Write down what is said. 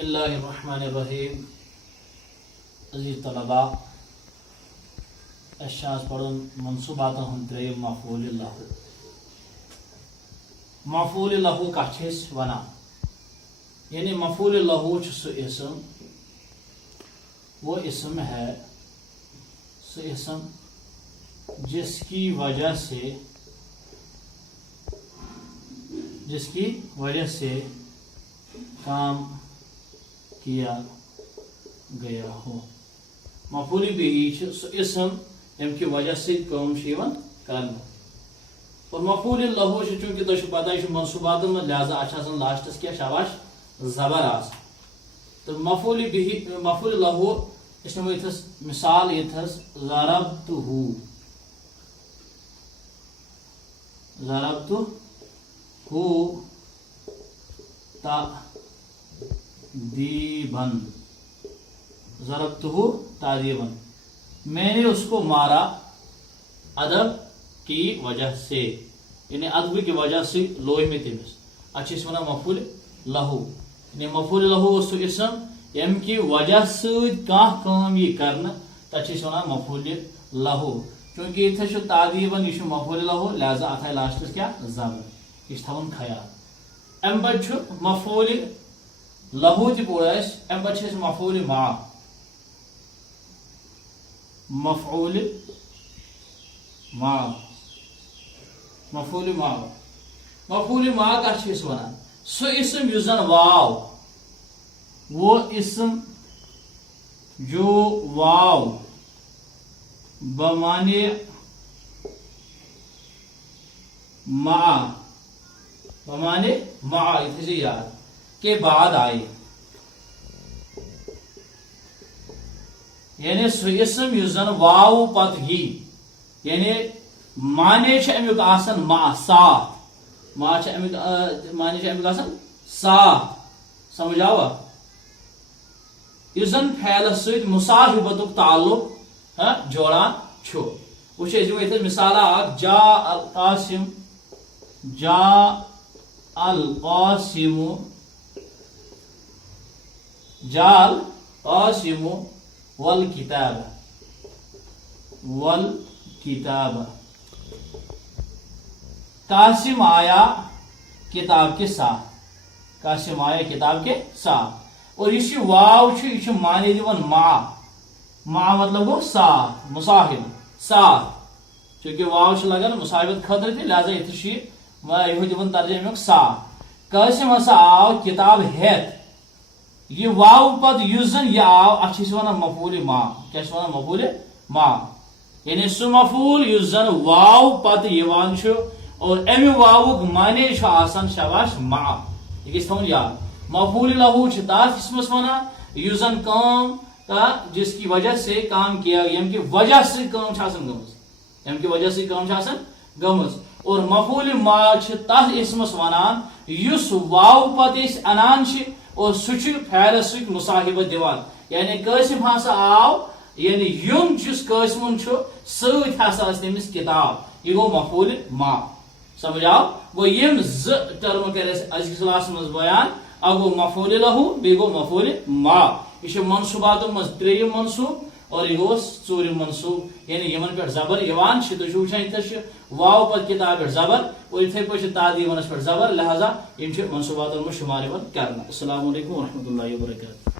بسم اللہ الرحمن الرحیم. عزیز طلباء اشاز پڑھن منصوباتن ہند تریم مفعول لہو. مفعول لہو کت ونان یعنی مفعول لہو سہ اسم وہ اسم ہے سہ اسم جس کی وجہ سے کام کیا گیا ہو. مفعول به سہ اسم یم کی وجہ سے کام کرنا. اور مفعول لہو چونکہ تہ پتہ یہ منصوبات میں لہذا اچھا لاسٹس کیا شاباش زبر آس. تو مفعول لہو اس نمو یتھس مثال یتھس ضربتہ تأدیباً. ضربتہ تأدیباً میں نے اس کو مارا ادب کی وجہ سے یعنی ادب کی وجہ سے لوہ میں تمس اچھا ونان مفعول لہو. یعنی مفعول لہو سہ اسم یم کی وجہ سۭتۍ کانٛہہ کٲم یی کرنہٕ تتھ ونان مفعول لہو. چونکہ یہ تأدیباً یہ مفعول لہو لہذا اتھ آئی لاسٹس کیا زبر یہ تھاون خیال. ام پتہ مفعول لہو تہ پوٚر اسہِ ام پتہ مفعول ما. مفعول ما کت ونان سہ اسم یس زن واو وہ اسم جو واو بمانے مع یہ یاد کے بعد آئے. یعنی سہ اسم یس زن واو پت یی یعنی معنی امیک آسان مع ساتھ معنی امیک آسان ساتھ سمجھ آوا. اس زن فعلس ست مصاحبتک تعلق جوڑان چھو. وچھ اس مثال جاء القاسم والکتاب. قاسم آیا کتاب کے ساتھ. اور یہ واو یہ معنی دِوان مع مطلب گو ساتھ مصاحب ساتھ. چونکہ واو لگان مصاحبت خاطر تہ لہذا یہ دِوان ترجمہ امیک ساتھ. قاسم ہسا آو کتاب ہیت. یہ واو پت یس زن یہ آو اتھ ونان مفعول ما. کیا ونان مفعول ما یعنی سہ مفعول یس زن واو پت یوان اور امی واوک معنی آسان شاباش ما. یہ گژھِ تھاون یاد. مفعول لہو تر اسمس ونان یس زن کام جس کی وجہ سے کام کیا یم کی وجہ سے کام گمز. اور مفعول ما تر اسمس ونان یس واو پت انان اور سہ فعلس ست مصاحبت دیوان. یعنی قاسم ہسا آو یعنی یم جس قاسمن ست ہسا تمس کتاب. یہ گو مفعول ما. سمجھ آو. گو یم ٹرم کر ازکس کلاس مز بیان. اکھ گو مفعول لہو بی گو مفعول ما. یہ منصوبات مز تریم منصوب اور یہ گوس ژوٗرِم منصوب یعنی یمن پہ زبر یوان تھی وچان اتھس واو پت کتاب پہ زبر اور اتھے پہ تأدیبَس پہ زبر لہذا یم منصوبات مز شمار کرنا. السلام علیکم ورحمۃ اللہ وبرکاتہ.